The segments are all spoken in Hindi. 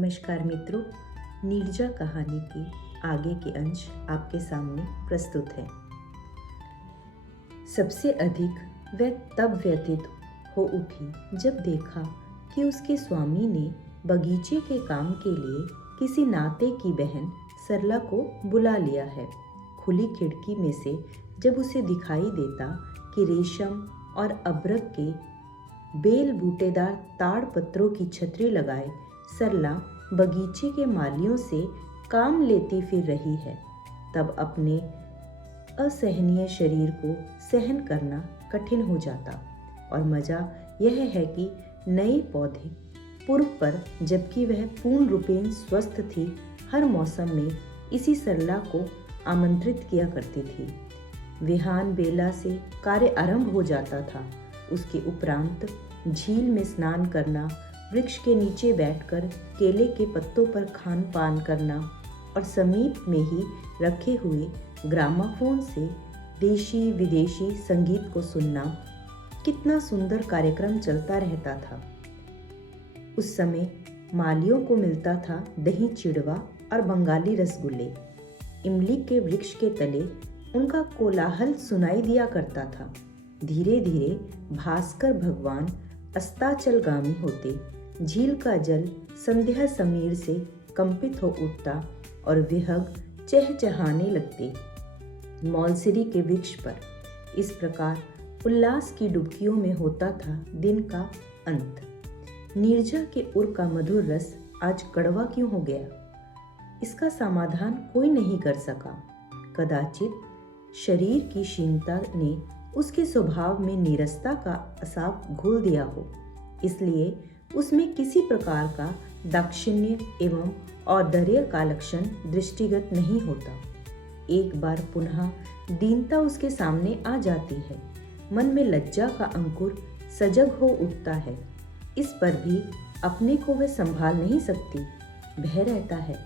नमस्कार मित्रों, नीरजा कहानी के आगे के अंश आपके सामने प्रस्तुत है। सबसे अधिक वह तब व्यथित हो उठी जब देखा कि उसके स्वामी ने बगीचे के काम के लिए किसी नाते की बहन सरला को बुला लिया है। खुली खिड़की में से जब उसे दिखाई देता कि रेशम और अबरक के बेल बूटेदार ताड़ पत्रों की छतरी लगाए सरला बगीचे के मालियों से काम लेती फिर रही है, तब अपने असहनीय शरीर को सहन करना कठिन हो जाता। और मज़ा यह है कि नए पौधे पूर्व पर, जबकि वह पूर्ण रूपेण स्वस्थ थी, हर मौसम में इसी सरला को आमंत्रित किया करती थी। विहान बेला से कार्य आरंभ हो जाता था। उसके उपरांत झील में स्नान करना, वृक्ष के नीचे बैठकर केले के पत्तों पर खान पान करना और समीप में ही रखे हुए ग्रामाफोन से देशी विदेशी संगीत को सुनना, कितना सुंदर कार्यक्रम चलता रहता था। उस समय मालियों को मिलता था दही चिड़वा और बंगाली रसगुल्ले। इमली के वृक्ष के तले उनका कोलाहल सुनाई दिया करता था। धीरे धीरे भास्कर भगवान अस्ताचलगामी होते, झील का जल संध्या समीर से कंपित हो उठता और विहग चहचहाने लगते मौलसिरी के वृक्ष पर। इस प्रकार उल्लास की डुबकियों में होता था दिन का अंत। नीरजा के उर का मधुर रस आज कड़वा क्यों हो गया? इसका समाधान कोई नहीं कर सका। कदाचित शरीर की क्षीणता ने उसके स्वभाव में नीरसता का असाव घोल दिया हो, इसलिए उसमें किसी प्रकार का दाक्षिण्य एवं औदार्य का लक्षण दृष्टिगत नहीं होता। एक बार पुनः दीनता उसके सामने आ जाती है। मन में लज्जा का अंकुर सजग हो उठता है। इस पर भी अपने को वह संभाल नहीं सकती। भय रहता है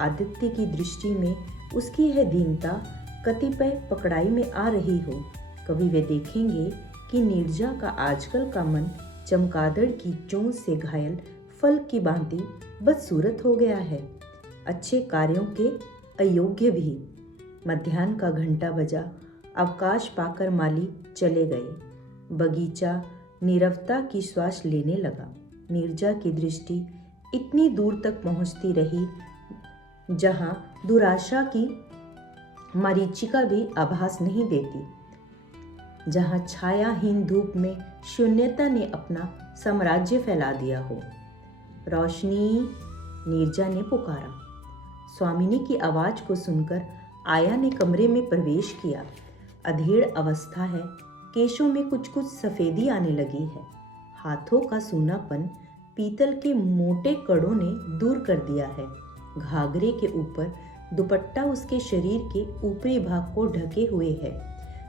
आदित्य की दृष्टि में उसकी यह दीनता कतिपय पकड़ाई में आ रही हो। कभी वे देखेंगे कि नीरजा का आजकल का मन चमगादड़ की चोंच से घायल फल की भांति बदसूरत हो गया है, अच्छे कार्यों के अयोग्य भी। मध्याह्न का घंटा बजा। अवकाश पाकर माली चले गए। बगीचा नीरवता की श्वास लेने लगा। नीरजा की दृष्टि इतनी दूर तक पहुंचती रही जहां दुराशा की मरीचिका भी आभास नहीं देती, जहां छायाहीन धूप में शून्यता ने अपना साम्राज्य फैला दिया हो। रोशनी, नीरजा ने पुकारा। स्वामिनी की आवाज को सुनकर आया ने कमरे में प्रवेश किया। अधेड़ अवस्था है, केशों में कुछ कुछ सफेदी आने लगी है। हाथों का सूनापन पीतल के मोटे कड़ों ने दूर कर दिया है। घाघरे के ऊपर दुपट्टा उसके शरीर के ऊपरी भाग को ढके हुए है।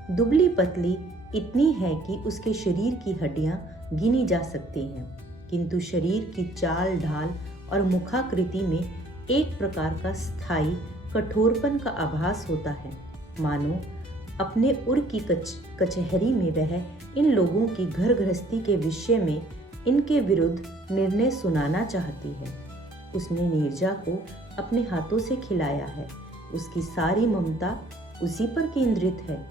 दुबली पतली इतनी है कि उसके शरीर की हड्डियां गिनी जा सकती हैं, किंतु शरीर की चाल ढाल और मुखाकृति में एक प्रकार का स्थायी कठोरपन का आभास होता है, मानो अपने उर की कचहरी में वह इन लोगों की घर गृहस्थी के विषय में इनके विरुद्ध निर्णय सुनाना चाहती है। उसने नीरजा को अपने हाथों से खिलाया है। उसकी सारी ममता उसी पर केंद्रित है।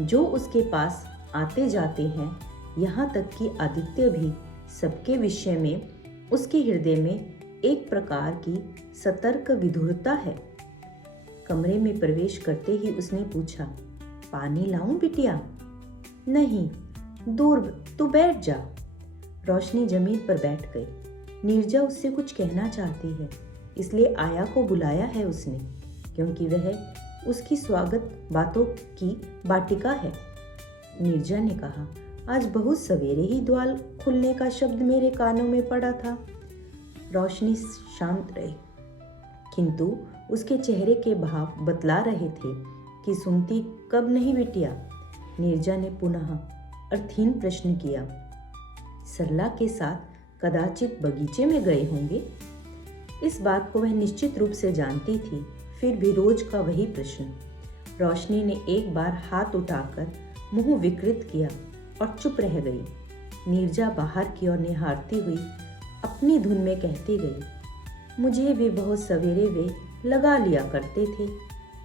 जो उसके पास आते जाते हैं, यहाँ तक कि आदित्य भी, सबके विषय में उसके हृदय में एक प्रकार की सतर्क विधुरता है। कमरे में प्रवेश करते ही उसने पूछा, पानी लाऊं बिटिया? नहीं, दूर, तू बैठ जा। रोशनी जमीन पर बैठ गई। नीरजा उससे कुछ कहना चाहती है, इसलिए आया को बुलाया है उसने, क्योंकि वह उसकी स्वागत बातों की वाटिका है। नीरजा ने कहा, आज बहुत सवेरे ही द्वार खुलने का शब्द मेरे कानों में पड़ा था। रोशनी शांत रही, किंतु उसके चेहरे के भाव बतला रहे थे कि सुनती कब नहीं बिटिया। नीरजा ने पुनः अर्थहीन प्रश्न किया, सरला के साथ कदाचित बगीचे में गए होंगे? इस बात को वह निश्चित रूप से जानती थी, फिर भी रोज का वही प्रश्न। रोशनी ने एक बार हाथ उठाकर मुंह विकृत किया और चुप रह गई। नीरजा बाहर की ओर निहारती हुई अपनी धुन में कहती गई, मुझे भी बहुत सवेरे वे लगा लिया करते थे।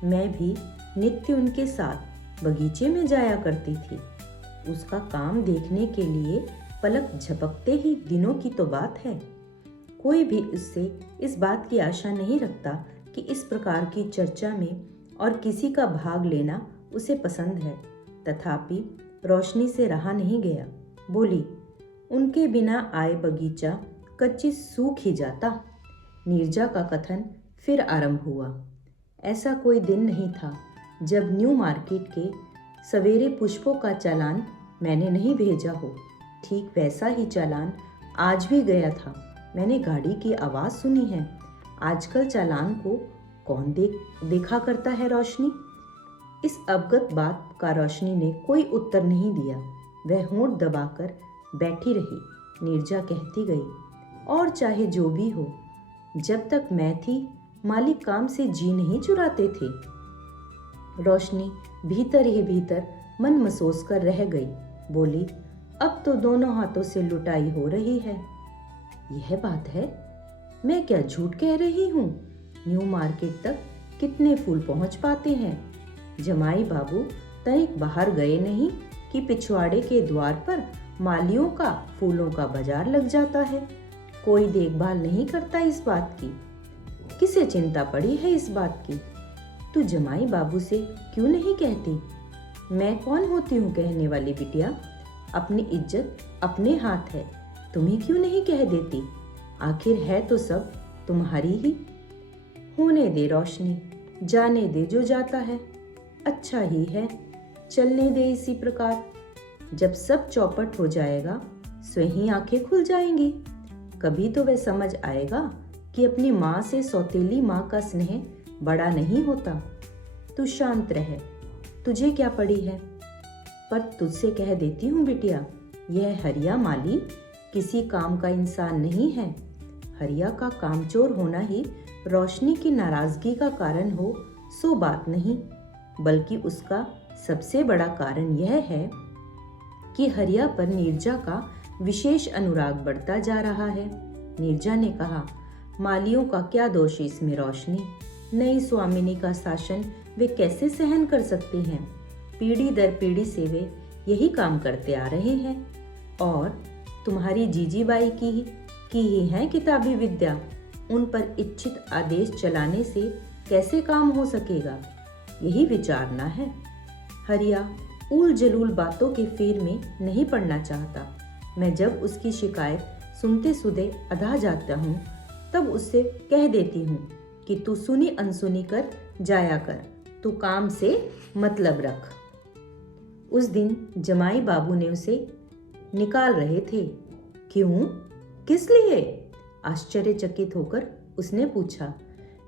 मैं भी नित्य उनके साथ बगीचे में जाया करती थी। उसका काम देखने के लिए पलक झपकते ही दिनों की तो बात है। कोई भी उससे इस बात की आशा नहीं रखता कि इस प्रकार की चर्चा में और किसी का भाग लेना उसे पसंद है। तथापि रोशनी से रहा नहीं गया। बोली, उनके बिना आए बगीचा कच्ची सूख ही जाता। नीरजा का कथन फिर आरंभ हुआ। ऐसा कोई दिन नहीं था जब न्यू मार्केट के सवेरे पुष्पों का चालान मैंने नहीं भेजा हो। ठीक वैसा ही चालान आज भी गया था। मैंने गाड़ी की आवाज़ सुनी है। आजकल चालान को कौन देखा करता है रोशनी? इस अवगत बात का रोशनी ने कोई उत्तर नहीं दिया। वह होंठ दबाकर बैठी रही। नीरजा कहती गई, और चाहे जो भी हो, जब तक मैं थी मालिक काम से जी नहीं चुराते थे। रोशनी भीतर ही भीतर मन महसूस कर रह गई। बोली, अब तो दोनों हाथों से लुटाई हो रही है। यह बात है, मैं क्या झूठ कह रही हूँ? न्यू मार्केट तक कितने फूल पहुँच पाते हैं? जमाई बाबू तनिक बाहर गए नहीं कि पिछवाड़े के द्वार पर मालियों का फूलों का बाजार लग जाता है। कोई देखभाल नहीं करता इस बात की। किसे चिंता पड़ी है इस बात की? तू जमाई बाबू से क्यों नहीं कहती? मैं कौन होती हूँ कहने वाली बिटिया? अपनी इज्जत अपने हाथ है। तुम्हें क्यों नहीं कह देती? आखिर है तो सब तुम्हारी ही। होने दे रोशनी, जाने दे जो जाता है। अच्छा ही है, चलने दे इसी प्रकार। जब सब चौपट हो जाएगा स्वहीं आंखें खुल जाएंगी। कभी तो वह समझ आएगा कि अपनी माँ से सौतेली माँ का स्नेह बड़ा नहीं होता। तू शांत रह, तुझे क्या पड़ी है? पर तुझसे कह देती हूँ बिटिया, यह हरिया माली किसी काम का इंसान नहीं है। हरिया का कामचोर होना ही रोशनी की नाराजगी का कारण हो सो बात नहीं, बल्कि उसका सबसे बड़ा कारण यह है कि हरिया पर नीरजा का विशेष अनुराग बढ़ता जा रहा है। नीरजा ने कहा, मालियों का क्या दोष इसमें रोशनी? नई स्वामिनी का शासन वे कैसे सहन कर सकते हैं? पीढ़ी दर पीढ़ी से वे यही काम करते आ रहे हैं। और तुम्हारी जीजीबाई की ही है किताबी विद्या। उन पर इच्छित आदेश चलाने से कैसे काम हो सकेगा? यही विचारना है। हरिया उल जलूल बातों के फेर में नहीं पड़ना चाहता। मैं जब उसकी शिकायत सुनते सुधे अधा जाता हूँ, तब उससे कह देती हूँ कि तू सुनी अनसुनी कर जाया कर, तू काम से मतलब रख। उस दिन जमाई बाबू ने उसे निकाल रहे थे। क्यों? किस लिए? आश्चर्यचकित होकर उसने पूछा।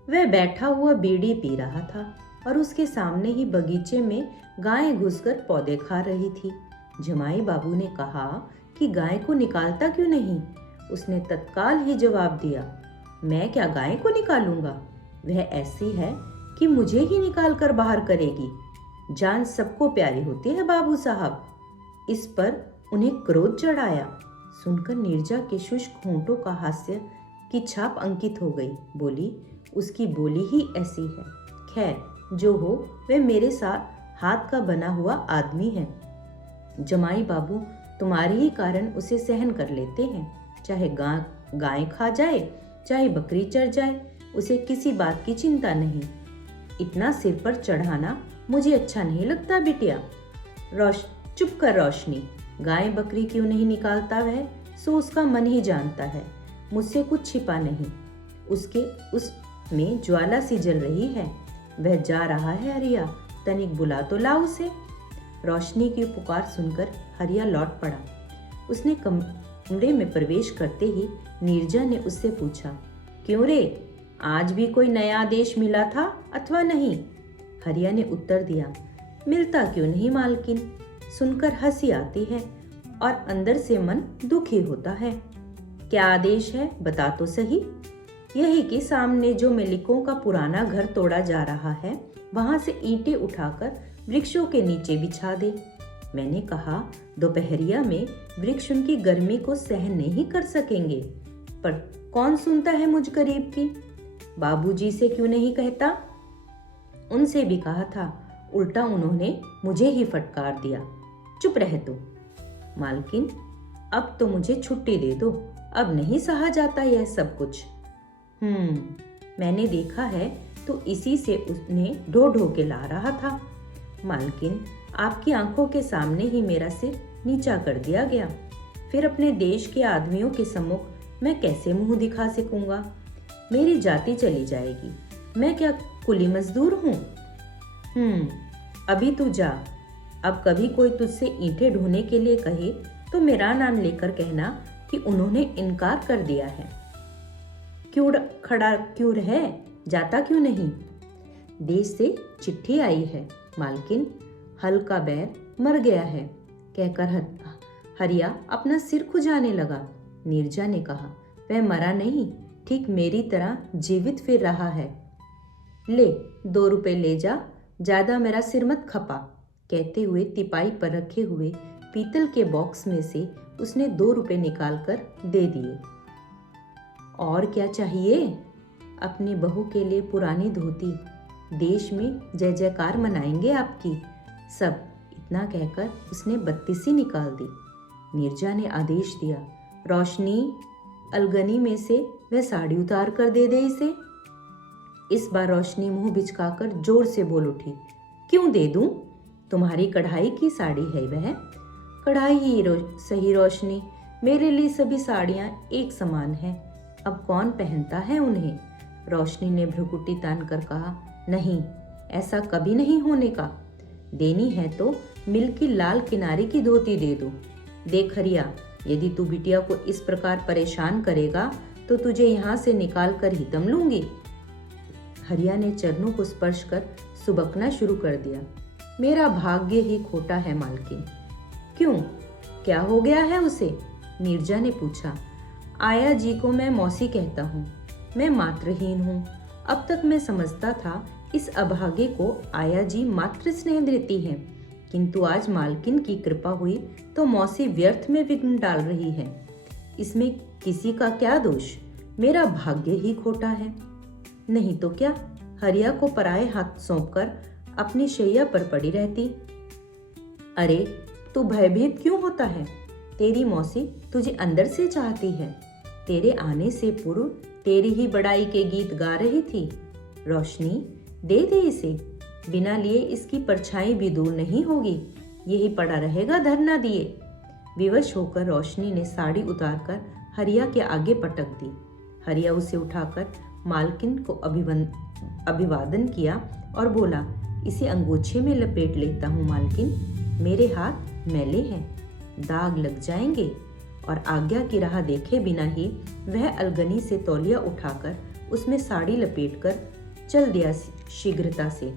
वह बैठा हुआ बीड़ी पी रहा था और उसके सामने ही बगीचे में गाय घुसकर पौधे खा रही थी। जमाई बाबू ने कहा कि गाय को निकालता क्यों नहीं? उसने तत्काल ही जवाब दिया, मैं क्या गाय को निकालूंगा? वह ऐसी है कि मुझे ही निकाल कर बाहर करेगी। जान सबको प्यारी होती है बाबू साहब। इस पर उन्हें क्रोध चढ़ आया। सुनकर नीरजा के शुष्क होंठों का हास्य की छाप अंकित हो गई। बोली, उसकी बोली ही ऐसी है। खैर जो हो, वह मेरे साथ हाथ का बना हुआ आदमी है। जमाई बाबू तुम्हारे ही कारण उसे सहन कर लेते हैं। चाहे गाय खा जाए, चाहे बकरी चढ़ जाए, उसे किसी बात की चिंता नहीं। इतना सिर पर चढ़ाना मुझे अच्छा नहीं लगता बिटिया। चुप कर रोशनी। गाय बकरी क्यों नहीं निकालता वह, सो उसका मन ही जानता है। मुझसे कुछ छिपा नहीं। उसमें ज्वाला सी जल रही है। वह जा रहा है हरिया, तनिक बुला तो ला उसे। रोशनी की पुकार सुनकर हरिया लौट पड़ा। उसने कमरे में प्रवेश करते ही नीरजा ने उससे पूछा, क्यों रे, आज भी कोई नया आदेश मिला था अथवा नहीं? हरिया ने उत्तर दिया, मिलता क्यों नहीं मालकिन। सुनकर हंसी आती है और अंदर से मन दुखी होता है। क्या आदेश है, बता तो सही। यही कि सामने जो मलिकों का पुराना घर तोड़ा जा रहा है, वहां से ईंटें उठाकर वृक्षों के नीचे बिछा दे। मैंने कहा, दोपहरिया में वृक्ष उनकी गर्मी को सहन नहीं कर सकेंगे, पर कौन सुनता है मुझ गरीब की? बाबूजी से क्यों नहीं कहता? उनसे भी कहा था, उल्टा उन्होंने मुझे ही फटकार दिया। चुप रह तू। मालकिन, अब तो मुझे छुट्टी दे दो, अब नहीं सहा जाता यह सब कुछ। मैंने देखा है तो इसी से उसने ढो ढो के ला रहा था। मालकिन, आपकी आंखों के सामने ही मेरा सिर नीचा कर दिया गया, फिर अपने देश के आदमियों के सम्मुख मैं कैसे मुंह दिखा सकूंगा? मेरी जाति चली जाएगी। मैं क्या कुली मजदूर हूँ? अभी तू जा। अब कभी कोई तुझसे ईंटें ढोने के लिए कहे तो मेरा नाम लेकर कहना कि उन्होंने इनकार कर दिया है। क्यों रहे? जाता क्यों नहीं? देश से चिट्ठी आई है मालकिन, हल का बैर मर गया है, कहकर हरिया अपना सिर खुजाने लगा। नीरजा ने कहा, वह मरा नहीं, ठीक मेरी तरह जीवित फिर रहा है। ले 2 रुपए ले जा, ज्यादा मेरा सिर मत खपा। कहते हुए तिपाई पर रखे हुए पीतल के बॉक्स में से उसने 2 रुपए निकालकर दे दिए। और क्या चाहिए? अपनी बहू के लिए पुरानी धोती, देश में जय जयकार मनाएंगे आपकी सब। इतना कहकर उसने 32 निकाल दी। नीरजा ने आदेश दिया, रोशनी, अलगनी में से वह साड़ी उतार कर दे दे इसे। इस बार रोशनी मुंह बिचकाकर जोर से बोल उठी, क्यों दे दूं? तुम्हारी कढ़ाई की साड़ी है वह। कढ़ाई ही सही रोशनी, मेरे लिए सभी साड़ियां एक समान हैं। अब कौन पहनता है उन्हें? रोशनी ने भ्रुकुटी तान कर कहा, नहीं, ऐसा कभी नहीं होने का। देनी है तो मिल की लाल किनारे की धोती दे दो। देख हरिया, यदि तू बिटिया को इस प्रकार परेशान करेगा तो तुझे यहाँ से निकाल कर ही दम लूंगी। हरिया ने चरणों को स्पर्श कर सुबकना शुरू कर दिया। मेरा भाग्य ही खोटा है मालकिन। क्यों, क्या हो गया है उसे? नीरजा ने पूछा। आया जी को मैं मौसी कहता हूँ, मैं मातृहीन हूँ। अब तक मैं समझता था इस अभागे को आया जी मातृ स्नेह देती है, किंतु आज मालकिन की कृपा हुई तो मौसी व्यर्थ में विघ्न डाल रही है। इसमें किसी का क्या दोष? मेरा भाग्य ही खोटा है। नहीं तो क्या, हरिया को पराये हाथ सौंपकर अपनी शैया पर पड़ी रहती। अरे तू भयभीत क्यों होता है? तेरी मौसी तुझे अंदर से चाहती है। तेरे आने से पूर्व तेरी ही बड़ाई के गीत गा रही थी। रोशनी, दे दे इसे, बिना लिए इसकी परछाई भी दूर नहीं होगी, यही पड़ा रहेगा धरना दिए। विवश होकर रोशनी ने साड़ी उतारकर हरिया के आगे पटक दी। हरिया उसे उठाकर मालकिन को अभिवादन किया और बोला, इसे अंगोछे में लपेट लेता हूँ मालकिन, मेरे हाथ मैले हैं, दाग लग जाएंगे। और आज्ञा की राह देखे बिना ही वह अलगनी से तौलिया उठाकर उसमें साड़ी लपेटकर चल दिया शीघ्रता से।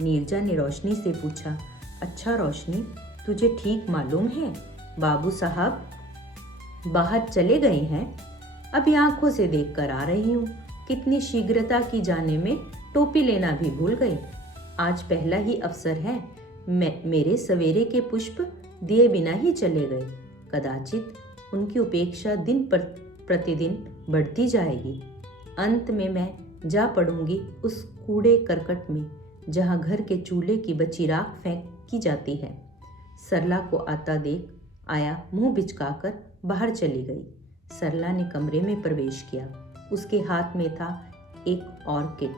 नीरजा ने रोशनी से पूछा, अच्छा रोशनी, तुझे ठीक मालूम है बाबू साहब बाहर चले गए हैं? अभी आंखों से देख कर आ रही हूँ। कितनी शीघ्रता की जाने में टोपी लेना भी भूल गए। आज पहला ही अवसर है, मेरे सवेरे के पुष्प दिए बिना ही चले गए। कदाचित उनकी उपेक्षा दिन प्रतिदिन बढ़ती जाएगी। अंत में मैं जा पड़ूंगी उस कूड़े करकट में जहाँ घर के चूल्हे की बची राख फेंकी जाती है। सरला को आता देख आया मुंह बिचकाकर बाहर चली गई। सरला ने कमरे में प्रवेश किया। उसके हाथ में था एक ऑर्किड,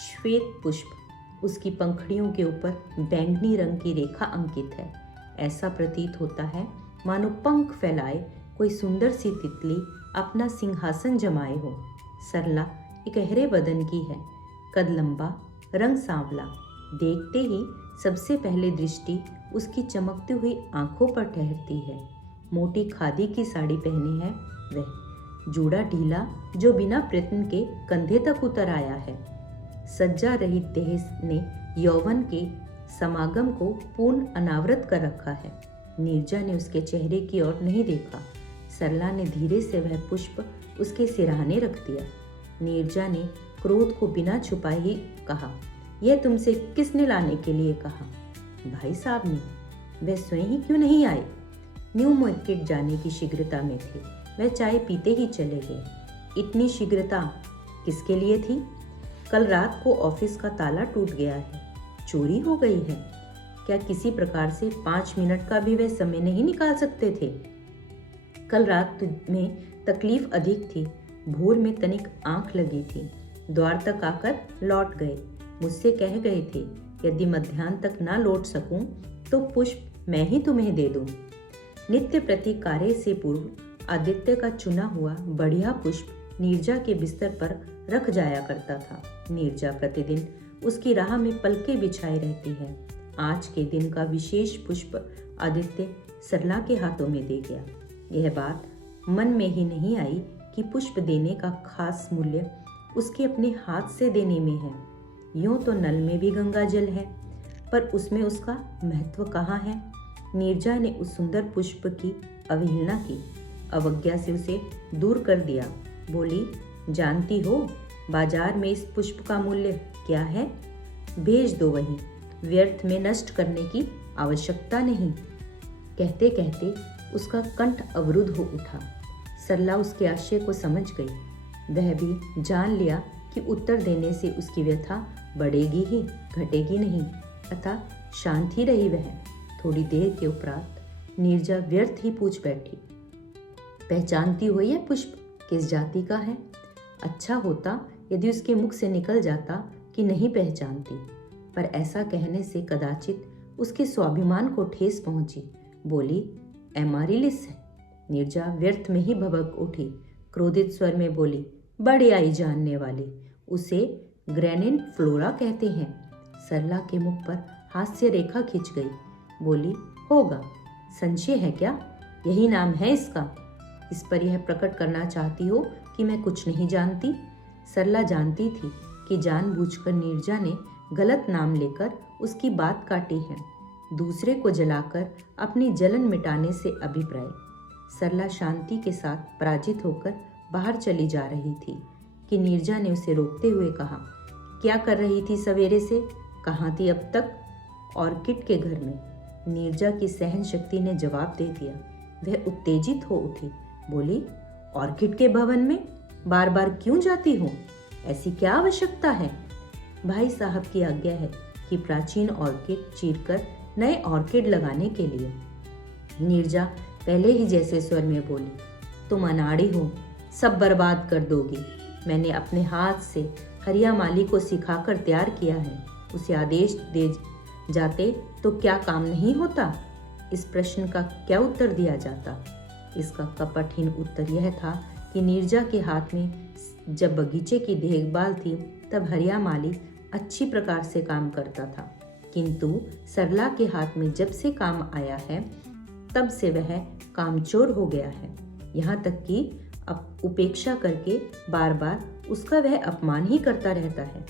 श्वेत पुष्प। उसकी पंखड़ियों के ऊपर बैंगनी रंग की रेखा अंकित है। ऐसा प्रतीत होता है मानो पंख फैलाए कोई सुंदर सी तितली अपना सिंहासन जमाए हो। सरला एक गहरे बदन की है, कद लंबा, रंग सांवला। देखते ही सबसे पहले दृष्टि उसकी चमकती हुई आंखों पर ठहरती है। मोटी खादी की साड़ी पहनी है वह, जूड़ा ढीला जो बिना प्रयत्न के कंधे तक उतर आया है। सज्जा रहित देह ने यौवन के समागम को पूर्ण अनावृत कर रखा है। नीरजा ने उसके चेहरे की ओर नहीं देखा। सरला ने धीरे से वह पुष्प उसके सिरहाने रख दिया। नीरजा ने क्रोध को बिना छुपाए ही कहा, यह तुमसे किसने लाने के लिए कहा? भाई साहब ने। वह स्वयं ही क्यों नहीं आए? न्यू मार्केट जाने की शीघ्रता में थे, वह चाय पीते ही चले गए। इतनी शीघ्रता किसके लिए थी? कल रात को ऑफिस का ताला टूट गया है, चोरी हो गई है। क्या किसी प्रकार से 5 मिनट का भी वे समय नहीं निकाल सकते थे? कल रात में तकलीफ अधिक थी, भोर में तनिक आंख लगी थी, द्वार तक आकर लौट गए। मुझसे कह गए थे यदि मध्याह्न तक ना लौट सकूं तो पुष्प मैं ही तुम्हें दे दूं। नित्य प्रति कार्य से पूर्व आदित्य का चुना हुआ बढ़िया पुष्प नीरजा के बिस्तर पर रख जाया करता था। नीरजा प्रतिदिन उसकी राह में पलके बिछाए रहती है। आज के दिन का विशेष पुष्प आदित्य सरला के हाथों में दे गया। यह बात मन में ही नहीं आई कि पुष्प देने का खास मूल्य उसके अपने हाथ से देने में है। यूं तो नल में भी गंगा जल है, पर उसमें उसका महत्व कहाँ है? नीरजा ने उस सुंदर पुष्प की अवहेलना की, अवज्ञा से उसे दूर कर दिया। बोली, जानती हो बाजार में इस पुष्प का मूल्य क्या है? भेज दो वहीं, व्यर्थ में नष्ट करने की आवश्यकता नहीं। कहते कहते उसका कंठ अवरुद्ध हो उठा। सरला उसके आशय को समझ गई। वह भी जान लिया कि उत्तर देने से उसकी व्यथा बढ़ेगी ही, घटेगी नहीं, अतः शांत ही रही वह। थोड़ी देर के उपरांत नीरजा व्यर्थ ही पूछ बैठी, पहचानती हो यह पुष्प किस जाति का है? अच्छा होता यदि उसके मुख से निकल जाता कि नहीं पहचानती, पर ऐसा कहने से कदाचित उसके स्वाभिमान को ठेस पहुंची। बोली, एमारिलिस है। नीरजा व्यर्थ में ही भभक उठी, क्रोधित स्वर में बोली, बड़ी आई जानने वाली, उसे ग्रेनिन फ्लोरा कहते हैं। सरला के मुख पर हास्य रेखा खिंच गई। बोली, होगा, संशय है क्या? यही नाम है इसका। इस पर यह प्रकट करना चाहती हो कि मैं कुछ नहीं जानती? सरला जानती थी कि जानबूझकर नीरजा ने गलत नाम लेकर उसकी बात काटी है, दूसरे को जलाकर अपनी जलन मिटाने से अभिप्राय। सरला शांति के साथ पराजित होकर बाहर चली जा रही थी कि नीरजा ने उसे रोकते हुए कहा, क्या कर रही थी सवेरे से? कहाँ थी अब तक? ऑर्किड के घर में। नीरजा की सहन शक्ति ने जवाब दे दिया। वह उत्तेजित हो उठी, बोली, ऑर्किड के भवन में बार बार क्यों जाती हो? ऐसी क्या आवश्यकता है? भाई साहब की आज्ञा है कि प्राचीन ऑर्किड चीरकर नए ऑर्किड लगाने के लिए। नीरजा पहले ही जैसे स्वर में बोली, तुम अनाड़ी हो, सब बर्बाद कर दोगी। मैंने अपने हाथ से हरिया माली को सिखाकर तैयार किया है, उसे आदेश दे जाते तो क्या काम नहीं होता? इस प्रश्न का क्या उत्तर दिया जाता? इसका कपटहीन उत्तर यह था कि नीरजा के हाथ में जब बगीचे की देखभाल थी तब हरिया माली अच्छी प्रकार से काम करता था, किंतु सरला के हाथ में जब से काम आया है तब से वह कामचोर हो गया है। यहाँ तक कि अब उपेक्षा करके बार बार उसका वह अपमान ही करता रहता है।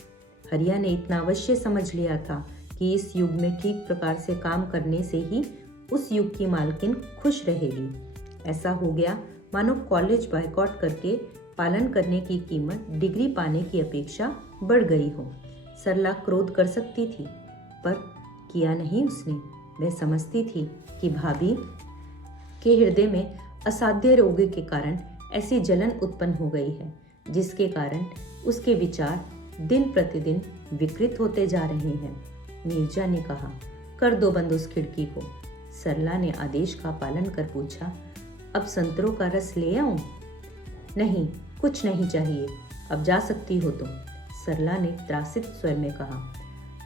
हरिया ने इतना अवश्य समझ लिया था कि इस युग में ठीक प्रकार से काम करने से ही उस युग की मालकिन खुश रहेगी। ऐसा हो गया मानो कॉलेज बॉयकॉट करके पालन करने की कीमत डिग्री पाने की अपेक्षा बढ़ गई हो। सरला क्रोध कर सकती थी, पर किया नहीं उसने। वह समझती थी कि भाभी के हृदय में असाध्य रोग के कारण ऐसी जलन उत्पन्न हो गई है, जिसके कारण उसके विचार दिन प्रतिदिन विकृत होते जा रहे हैं। नीरजा ने कहा, कर दो बंद उस खिड़की को। सरला ने आदेश का पालन कर पूछा, अब संतरों का रस ले आऊं? नहीं, कुछ नहीं चाहिए, अब जा सकती हो तुम। सरला ने त्रासित स्वर में कहा,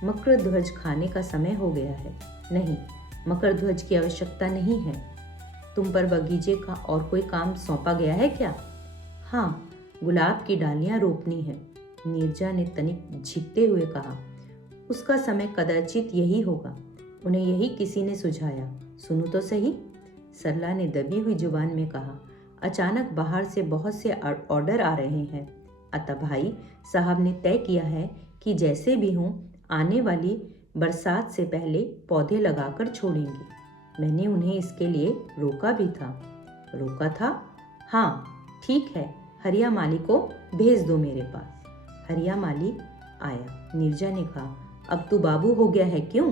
मकर ध्वज खाने का समय हो गया है। नहीं, मकर ध्वज की आवश्यकता नहीं है। तुम पर बगीचे का और कोई काम सौंपा गया है क्या? हाँ, गुलाब की डालियां रोपनी है। नीरजा ने तनिक झिकते हुए कहा, उसका समय कदाचित यही होगा, उन्हें यही किसी ने सुझाया। सुनो तो सही। सरला ने दबी हुई जुबान में कहा, अचानक बाहर से बहुत से ऑर्डर आ रहे हैं, अतः भाई साहब ने तय किया है कि जैसे भी हों आने वाली बरसात से पहले पौधे लगाकर छोड़ेंगे। मैंने उन्हें इसके लिए रोका भी था। रोका था? हाँ, ठीक है, हरिया माली को भेज दो मेरे पास। हरिया माली आया। नीरजा ने कहा, अब तू बाबू हो गया है क्यों?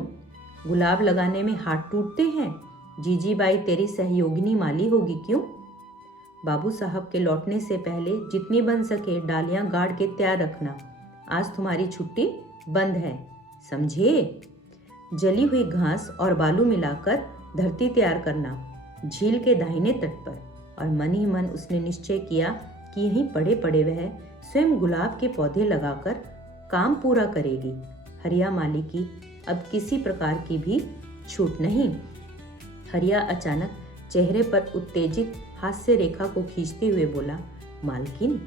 गुलाब लगाने में हाथ टूटते हैं। जीजी बाई तेरी सहयोगिनी माली होगी क्यों? बाबू साहब के लौटने से पहले जितनी बन सके डालियां गाड़ के तैयार रखना। आज तुम्हारी छुट्टी बंद है, समझे? जली हुई घास और बालू मिलाकर धरती तैयार करना झील के दाहिने तट पर। और मन ही मन उसने निश्चय किया कि यहीं पड़े पड़े वह स्वयं गुलाब के पौधे लगाकर काम पूरा करेगी। हरिया माली की अब किसी प्रकार की भी छूट नहीं। हरिया अचानक चेहरे पर उत्तेजित हास्य रेखा को खींचते हुए बोला, मालकिन,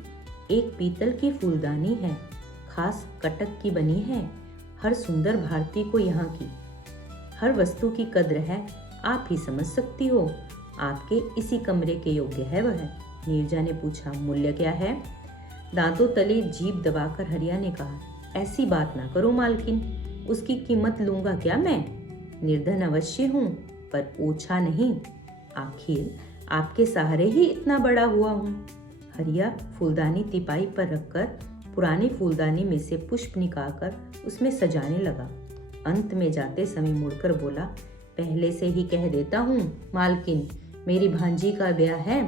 एक पीतल की फूलदानी है, खास कटक की बनी है। हर सुंदर भारतीय को यहाँ की हर वस्तु की कद्र है, आप ही समझ सकती हो। आपके इसी कमरे के योग्य है वह। नीरजा ने पूछा, मूल्य क्या है? दांतों तले जीभ दबाकर हरिया ने कहा, ऐसी बात ना करो मालकिन, उसकी कीमत लूंगा क्या मैं? निर्धन अवश्य हूँ पर ओछा नहीं, आखिर आपके सहारे ही इतना बड़ा हुआ हूँ। हरिया फूलदानी तिपाई पर रखकर पुरानी फूलदानी में से पुष्प निकालकर उसमें सजाने लगा। अंत में जाते समय मुड़कर बोला, पहले से ही कह देता हूँ मालकिन, मेरी भांजी का ब्याह है,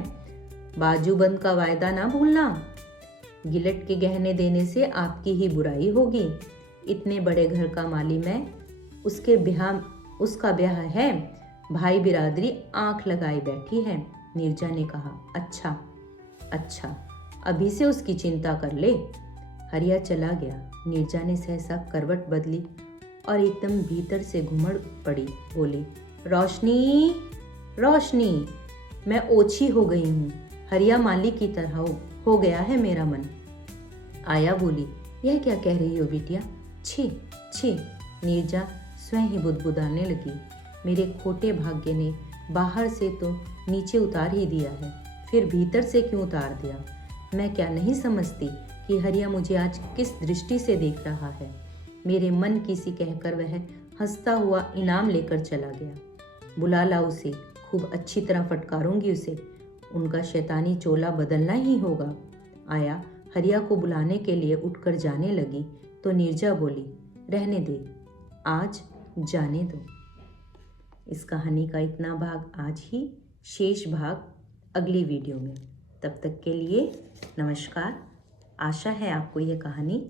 बाजूबंद का वायदा ना भूलना। गिलट के गहने देने से आपकी ही बुराई होगी। इतने बड़े घर का माली मैं, उसका ब्याह है, भाई बिरादरी आंख लगाई बैठी है। नीरजा ने कहा, अच्छा, अभी से उसकी चिंता कर ले। हरिया चला गया। नीरजा ने सहसा करवट बदली और एकदम भीतर से घुमड़ पड़ी, बोली, रोशनी, रोशनी, मैं ओछी हो गई हूँ, हरिया माली की तरह हो गया है मेरा मन। आया बोली, यह क्या कह रही हो बिटिया? छी छी। नीरजा स्वयं ही बुदबुदाने लगी, मेरे खोटे भाग्य ने बाहर से तो नीचे उतार ही दिया है, फिर भीतर से क्यों उतार दिया? मैं क्या नहीं समझती कि हरिया मुझे आज किस दृष्टि से देख रहा है? मेरे मन की सी कहकर वह हंसता हुआ इनाम लेकर चला गया। बुला ला उसे, खूब अच्छी तरह फटकारूंगी उसे, उनका शैतानी चोला बदलना ही होगा। आया हरिया को बुलाने के लिए उठकर जाने लगी तो नीरजा बोली, रहने दे, आज जाने दो। इस कहानी का इतना भाग आज ही, शेष भाग अगली वीडियो में। तब तक के लिए नमस्कार। आशा है आपको यह कहानी